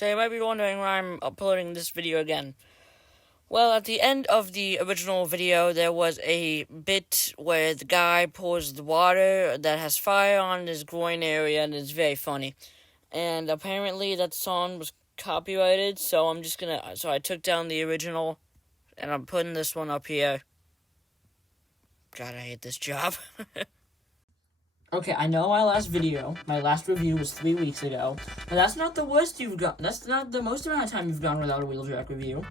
So you might be wondering why I'm uploading this video again. Well, at the end of the original video, there was a bit where the guy pours the water that has fire on his groin area, and it's very funny. And apparently that song was copyrighted, so I took down the original, and I'm putting this one up here. God, I hate this job. Okay, I know my last review was 3 weeks ago, but that's not the worst you've got. That's not the most amount of time you've gone without a Wheeljack review.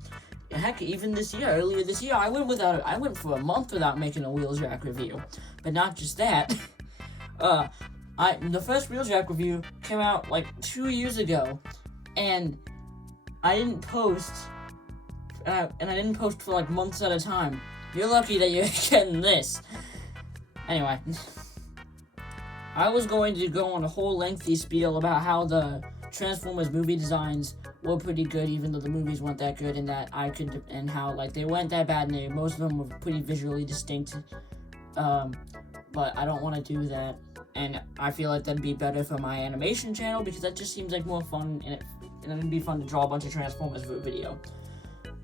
Heck, even earlier this year, I went for a month without making a Wheeljack review. But not just that. The first Wheeljack review came out like 2 years ago, and I didn't post, for like months at a time. You're lucky that you're getting this. Anyway. I was going to go on a whole lengthy spiel about how the Transformers movie designs were pretty good, even though the movies weren't that good, and how, like, they weren't that bad, and most of them were pretty visually distinct, but I don't want to do that, and I feel like that'd be better for my animation channel, because that just seems like more fun, and it'd be fun to draw a bunch of Transformers for a video.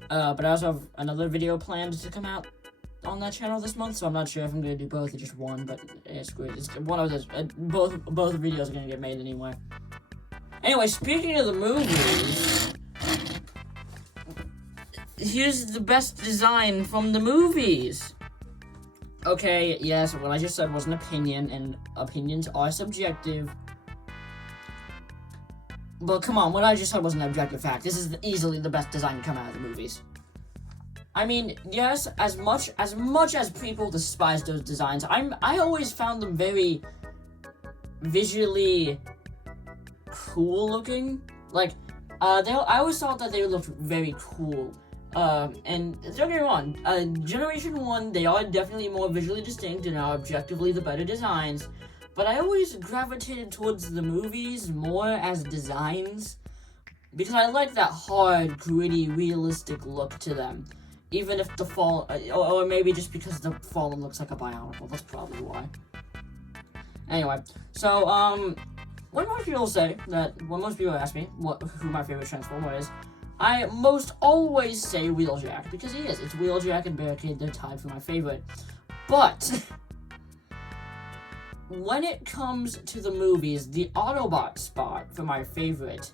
But I also have another video planned to come out on that channel this month, so I'm not sure if I'm gonna do both or just one, but it's good. It's one of those. Both videos are gonna get made anyway. Anyway, speaking of the movies, here's the best design from the movies. Okay, yes, what I just said was an opinion, and opinions are subjective. But come on, what I just said was an objective fact. This is easily the best design to come out of the movies. I mean, yes, as much as people despise those designs, I always found them very visually cool looking. Like, I always thought that they looked very cool. And don't get me wrong, Generation 1, they are definitely more visually distinct and are objectively the better designs. But I always gravitated towards the movies more as designs, because I like that hard, gritty, realistic look to them. Even if the or maybe just because the Fallen looks like a Bionicle, that's probably why. Anyway, so, when most people ask me who my favorite Transformer is, I most always say Wheeljack, because he is. It's Wheeljack and Barricade, they're tied for my favorite. But when it comes to the movies, the Autobot spot for my favorite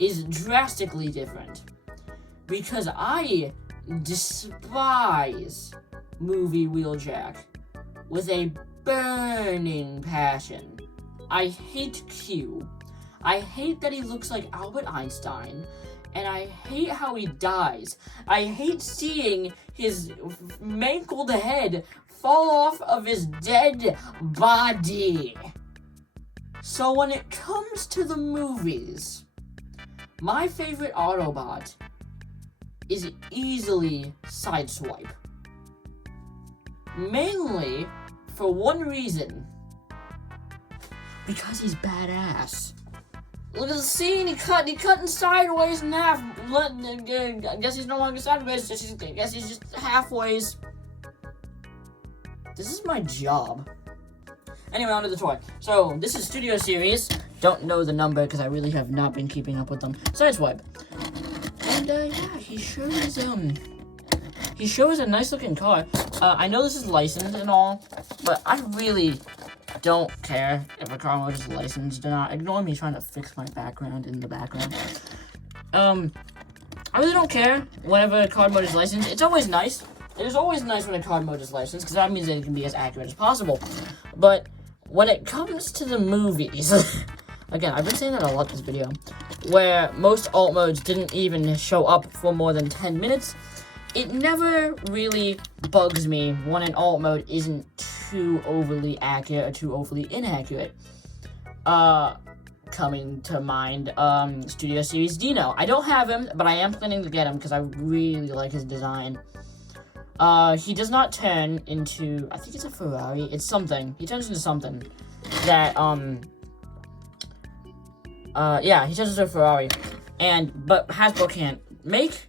is drastically different. Because I despise movie Wheeljack with a burning passion. I hate Q. I hate that he looks like Albert Einstein. And I hate how he dies. I hate seeing his mangled head fall off of his dead body. So when it comes to the movies, my favorite Autobot is easily Sideswipe. Mainly for one reason. Because he's badass. Look at the scene, he cut him sideways in half. I guess he's no longer sideways, I guess he's just halfways. This is my job. Anyway, on to the toy. So, this is Studio Series. Don't know the number because I really have not been keeping up with them. Sideswipe. And, yeah, he sure is a nice looking car. I know this is licensed and all, but I really don't care if a car mode is licensed or not. Ignore me trying to fix my background in the background. I really don't care whenever a card mode is licensed. It's always nice. It is always nice when a card mode is licensed, because that means that it can be as accurate as possible. But when it comes to the movies, again, I've been saying that a lot this video, where most alt modes didn't even show up for more than 10 minutes, it never really bugs me when an alt mode isn't too overly accurate or too overly inaccurate. Coming to mind, Studio Series Dino. I don't have him, but I am planning to get him because I really like his design. He does not turn into, I think it's a Ferrari, it's something. He turns into something that, yeah, he turns into a Ferrari. But Hasbro can't make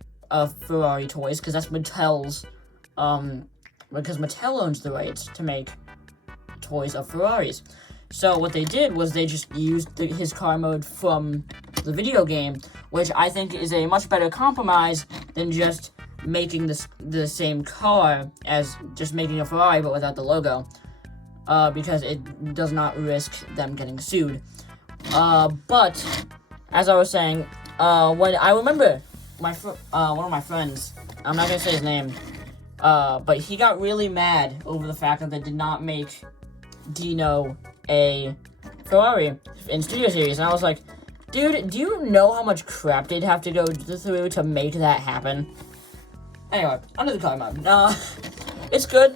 Ferrari toys, because that's Mattel's, because Mattel owns the rights to make toys of Ferraris. So what they did was they just used his car mode from the video game, which I think is a much better compromise than just making the same car as just making a Ferrari but without the logo, because it does not risk them getting sued. But as I was saying, when I remember one of my friends, I'm not gonna say his name, but he got really mad over the fact that they did not make Dino a Ferrari in Studio Series, and I was like, dude, do you know how much crap they'd have to go through to make that happen? Anyway, under the car mode. It's good.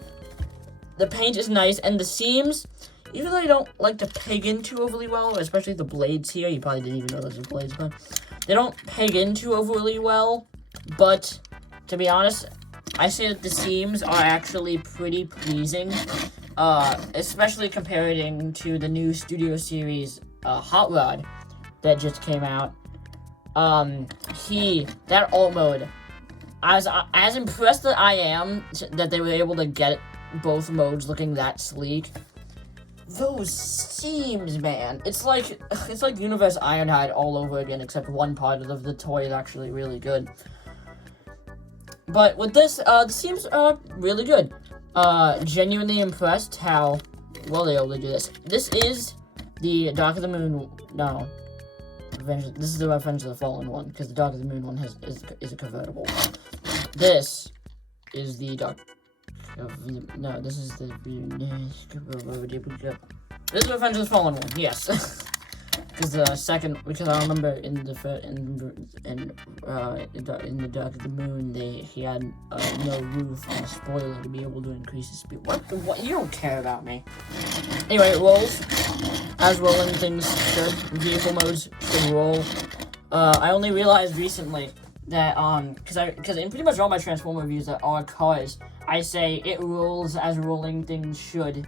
The paint is nice, and the seams, even though I don't like to peg in too overly well, especially the blades here, you probably didn't even know those were blades, but they don't peg in too overly well, but to be honest, I say that the seams are actually pretty pleasing, especially comparing to the new Studio Series Hot Rod that just came out. That alt mode, as impressed that I am that they were able to get both modes looking that sleek, those seams, man, it's like Universe Ironhide all over again, except one part of the toy is actually really good. But with this, the seams are really good. Genuinely impressed how well they were able to do this. This is the Dark of the Moon. No, this is the Revenge of the Fallen one, because the Dark of the Moon one is a convertible. This is the Dark. No, this is the. This is the Revenge of the Fallen one. Yes. Because the second, because I remember in the Dark of the Moon, he had no roof and a spoiler to be able to increase his speed. What? You don't care about me. Anyway, it rolls as rolling things should. Vehicle modes should roll. I only realized recently that because in pretty much all my Transformer reviews that are cars, I say it rolls as rolling things should.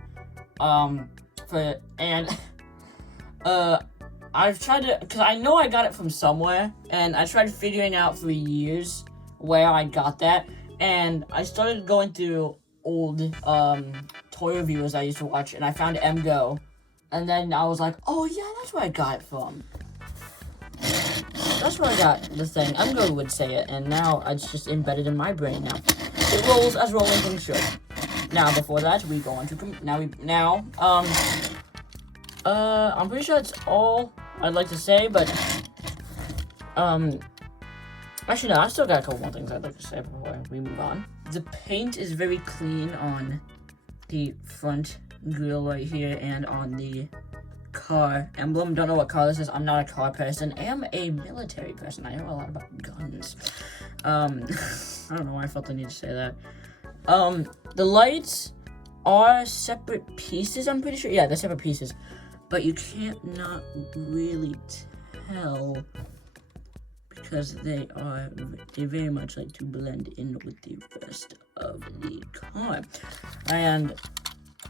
I've tried to, because I know I got it from somewhere, and I tried figuring out for years where I got that, and I started going through old toy reviewers I used to watch, and I found MGO, and then I was like, oh yeah, that's where I got it from. That's where I got the thing. MGO would say it, and now it's just embedded in my brain now. It rolls as rolling things should. Now, before that, we go on to, I'm pretty sure that's all I'd like to say, but, actually, no, I still got a couple more things I'd like to say before we move on. The paint is very clean on the front grille right here and on the car emblem. Don't know what car this is. I'm not a car person. I am a military person. I know a lot about guns. I don't know why I felt the need to say that. The lights are separate pieces, I'm pretty sure. Yeah, they're separate pieces. But you can't not really tell because they very much like to blend in with the rest of the car. And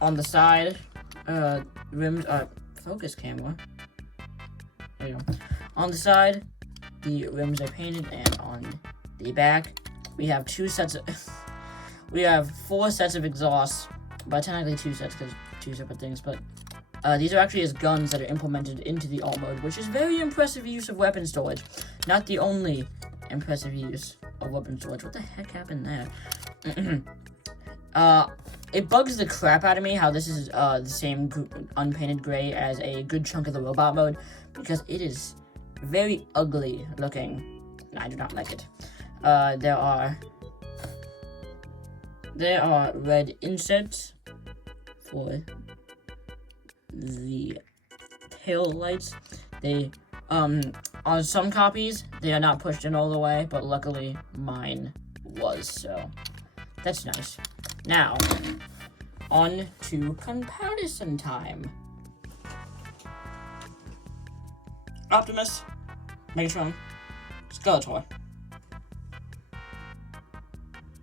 on the side, rims are focus camera. There you go. On the side, the rims are painted, and on the back, we have we have 4 sets of exhausts, but technically 2 sets because 2 separate things, but these are actually as guns that are implemented into the alt mode, which is very impressive use of weapon storage. Not the only impressive use of weapon storage. What the heck happened there? It bugs the crap out of me how this is the same unpainted gray as a good chunk of the robot mode, because it is very ugly looking. I do not like it. There are red inserts for the tail lights. They on some copies they are not pushed in all the way, but luckily mine was, so that's nice. Now on to comparison time. Optimus, Megatron, Skeletor.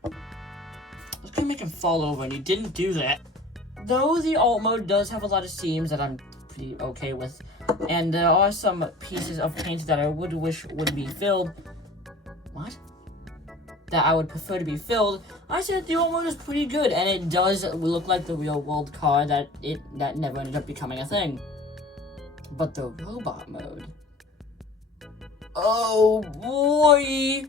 I was gonna make him fall over, and he didn't do that. Though the alt mode does have a lot of seams that I'm pretty okay with, and there are some pieces of paint that I would wish would be filled. What? That I would prefer to be filled. I said the alt mode is pretty good, and it does look like the real world car that never ended up becoming a thing. But the robot mode, Oh boy!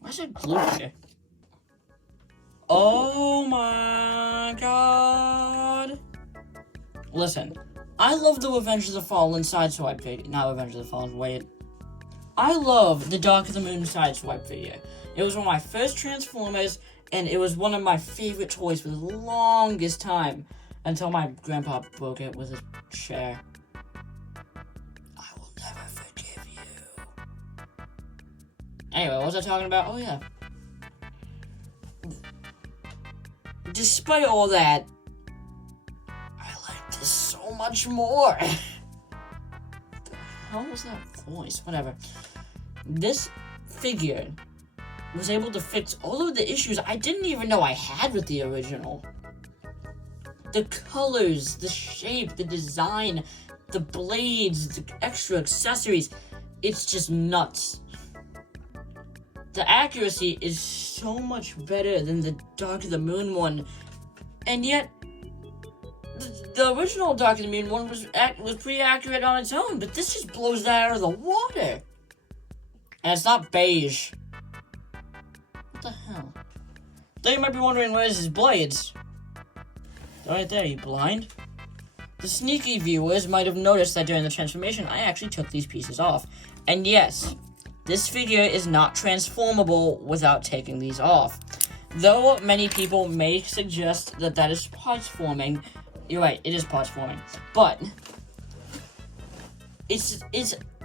Why's it glue here? Oh my god. Listen, I love the Revenge of the Fallen sideswipe video. Not Revenge of the Fallen, wait. I love the Dark of the Moon sideswipe video. It was one of my first Transformers, and it was one of my favorite toys for the longest time. Until my grandpa broke it with a chair. I will never forgive you. Anyway, what was I talking about? Oh yeah. Despite all that, I like this so much more. The hell was that voice? Whatever. This figure was able to fix all of the issues I didn't even know I had with the original. The colors, the shape, the design, the blades, the extra accessories. It's just nuts. The accuracy is so much better than the Dark of the Moon one, and yet the original Dark of the Moon one was pretty accurate on its own, but this just blows that out of the water. And it's not beige. What the hell? Then you might be wondering, where's his blades? Right there, you blind? The sneaky viewers might have noticed that during the transformation, I actually took these pieces off. And yes, this figure is not transformable without taking these off. Though many people may suggest that that is parts forming, you're right, it is parts forming. But it's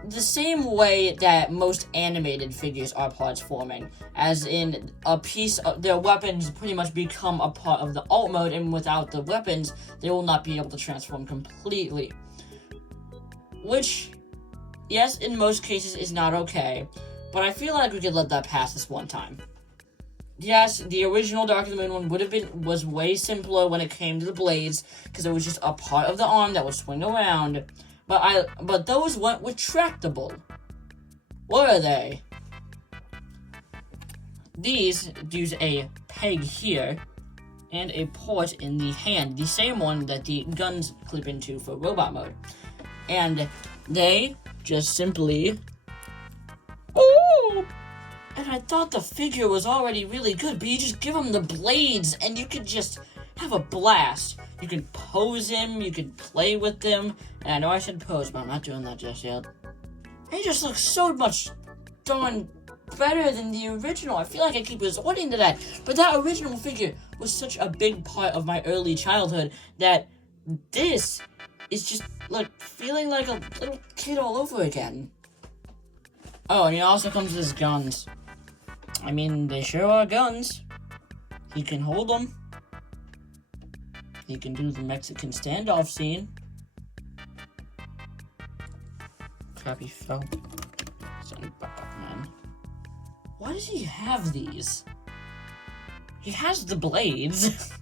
the same way that most animated figures are parts forming, as in a piece of their weapons pretty much become a part of the alt mode, and without the weapons, they will not be able to transform completely. Which, yes, in most cases is not okay, but I feel like we could let that pass this one time. Yes, the original Dark of the Moon one was way simpler when it came to the blades, because it was just a part of the arm that would swing around. But those weren't retractable. Were they? These use a peg here and a port in the hand, the same one that the guns clip into for robot mode. And they just simply... Oh! And I thought the figure was already really good, but you just give him the blades and you could just have a blast. You can pose him, you can play with them, and I know I said pose, but I'm not doing that just yet. He just looks so much darn better than the original. I feel like I keep resorting to that, but that original figure was such a big part of my early childhood that this is just like feeling like a little kid all over again. Oh, and he also comes with his guns. I mean, they sure are guns. He can hold them. He can do the Mexican standoff scene. Crap, he fell. Son back up, man. Why does he have these? He has the blades.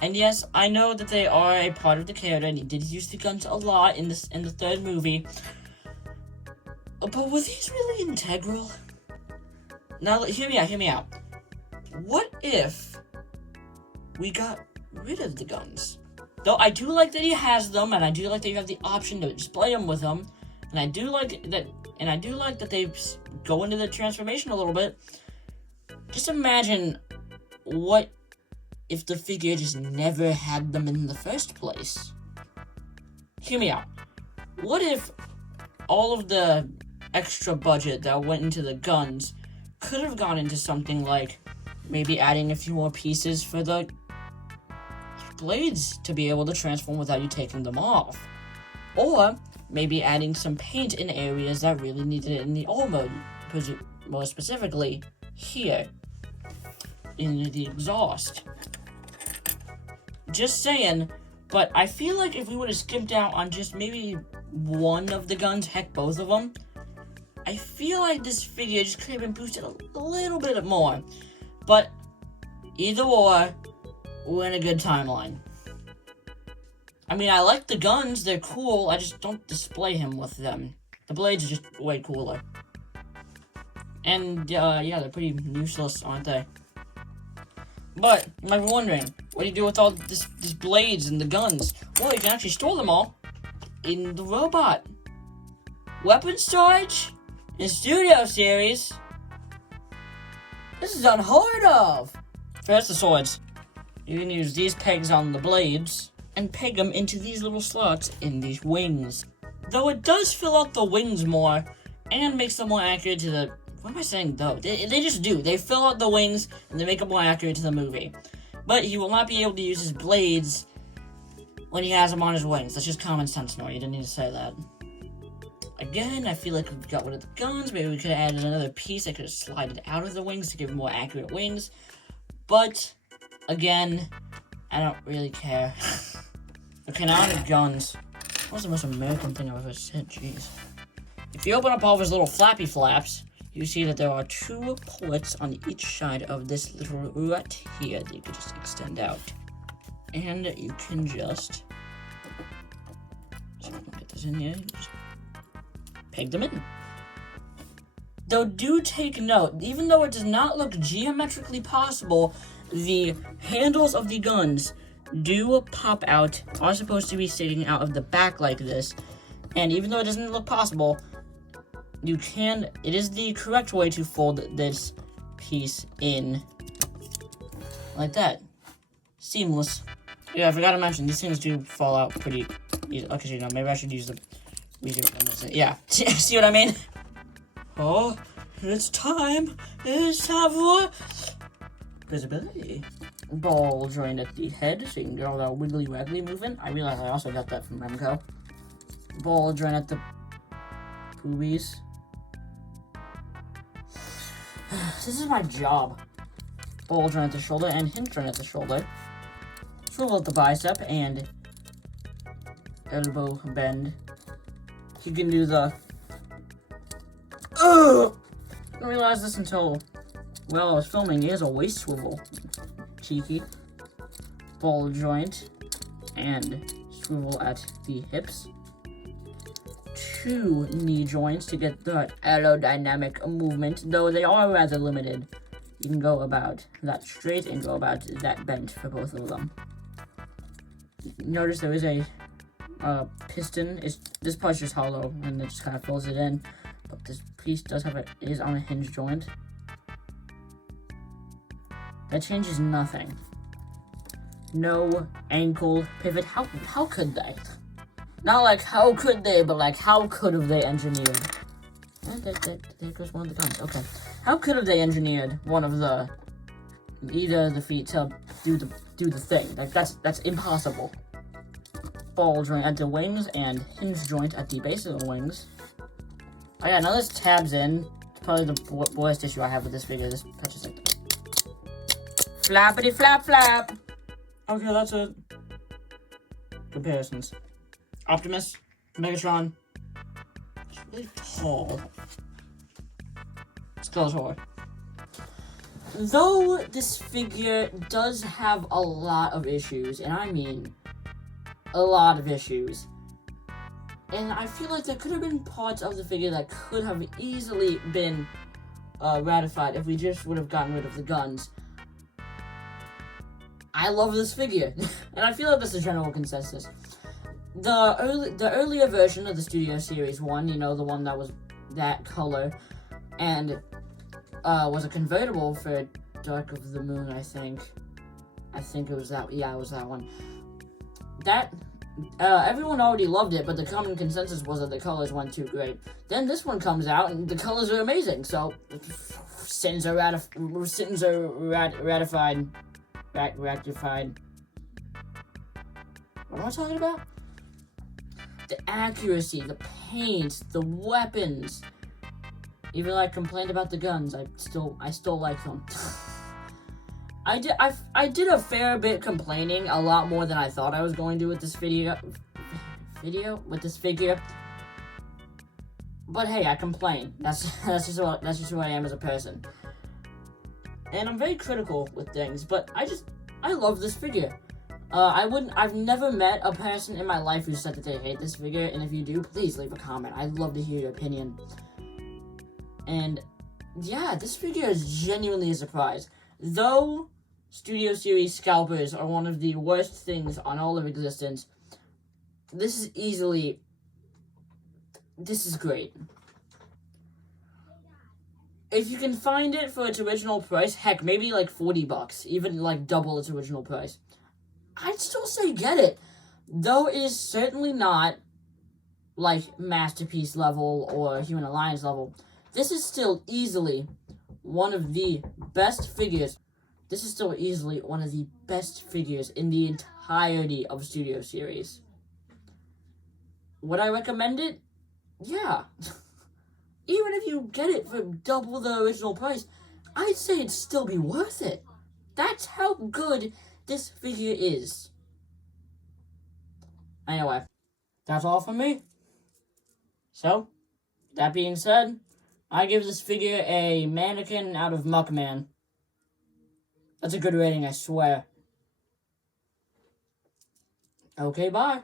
And yes, I know that they are a part of the character, and he did use the guns a lot in the third movie. But were these really integral? Now, hear me out. What if we got rid of the guns? Though I do like that he has them, and I do like that you have the option to display them with him, and I do like that they go into the transformation a little bit. Just imagine what if the figure just never had them in the first place. Hear me out. What if all of the extra budget that went into the guns could have gone into something like maybe adding a few more pieces for the blades to be able to transform without you taking them off? Or maybe adding some paint in areas that really needed it in the old mode, more specifically here in the exhaust. Just saying, but I feel like if we would have skipped out on just maybe one of the guns, heck, both of them, I feel like this figure just could have been boosted a little bit more. But either or, we're in a good timeline. I mean, I like the guns, they're cool, I just don't display him with them. The blades are just way cooler. And, yeah, they're pretty useless, aren't they? But, you might be wondering, what do you do with all these blades and the guns? Well, you can actually store them all in the robot. Weapon storage in Studio Series. This is unheard of. First, the swords. You can use these pegs on the blades and peg them into these little slots in these wings. Though it does fill out the wings more and makes them more accurate to the... What am I saying, though? They just do. They fill out the wings, and they make them more accurate to the movie. But he will not be able to use his blades when he has them on his wings. That's just common sense, no, you didn't need to say that. Again, I feel like we got rid of the guns. Maybe we could have added another piece that could have slided out of the wings to give him more accurate wings. But, again, I don't really care. Okay, now on the guns. What's the most American thing I've ever said? Jeez. If you open up all of his little flappy flaps, you see that there are 2 ports on each side of this little rut here that you can just extend out. And you can just get this in here, just peg them in. Though do take note, even though it does not look geometrically possible, the handles of the guns do pop out, are supposed to be sticking out of the back like this, and even though it doesn't look possible, it is the correct way to fold this piece in like that. Seamless. Yeah, I forgot to mention, these things do fall out pretty easy. Okay, maybe I should use the... Yeah, see what I mean? Oh, it's time for visibility. Ball joint at the head, so you can get all that wiggly waggly movement. I realize I also got that from Remco. Ball joint at the boobies. This is my job. Ball joint at the shoulder and hinge joint at the shoulder. Swivel at the bicep and elbow bend. You can do the... I didn't realize this until, well, I was filming. He has a waist swivel. Cheeky. Ball joint and swivel at the hips. 2 knee joints to get the aerodynamic movement, though they are rather limited. You can go about that straight and go about that bent for both of them. Notice there is a piston. This part's just hollow and it just kind of fills it in, but this piece is on a hinge joint. That changes nothing. No ankle pivot. How could they? Not like how could they, but like how could have they engineered? There goes one of the guns. Okay, how could have they engineered one of either of the feet to do the thing? Like that's impossible. Ball joint at the wings and hinge joint at the base of the wings. Oh yeah, now this tabs in. It's probably the worst issue I have with this figure. This touches like flappity flap flap. Okay, that's it. Comparisons. Optimus, Megatron. It's really tall. Skeletor. Though this figure does have a lot of issues, and I mean a lot of issues, and I feel like there could have been parts of the figure that could have easily been ratified if we just would have gotten rid of the guns. I love this figure. And I feel like that's a general consensus. The earlier version of the Studio Series 1, you know, the one that was that color, and was a convertible for Dark of the Moon, I think. I think it was that, yeah, it was that one. That, everyone already loved it, but the common consensus was that the colors weren't too great. Then this one comes out, and the colors are amazing, so sins are ratified. Rectified. What am I talking about? The accuracy, the paint, the weapons. Even though I complained about the guns, I still like them. I did a fair bit complaining, a lot more than I thought I was going to with this figure. But hey, I complain. That's just who I am as a person. And I'm very critical with things, but I love this figure. I've never met a person in my life who said that they hate this figure, and if you do, please leave a comment. I'd love to hear your opinion. And yeah, this figure is genuinely a surprise. Though Studio Series scalpers are one of the worst things on all of existence, this is great. If you can find it for its original price, heck, maybe like $40, even like double its original price, I'd still say get it. Though it is certainly not like Masterpiece level or Human Alliance level, this is still easily one of the best figures. This is still easily one of the best figures in the entirety of Studio Series. Would I recommend it? Yeah. Even if you get it for double the original price, I'd say it'd still be worth it. That's how good this figure is. Anyway, that's all from me. So, that being said, I give this figure a mannequin out of Muckman. That's a good rating, I swear. Okay, bye.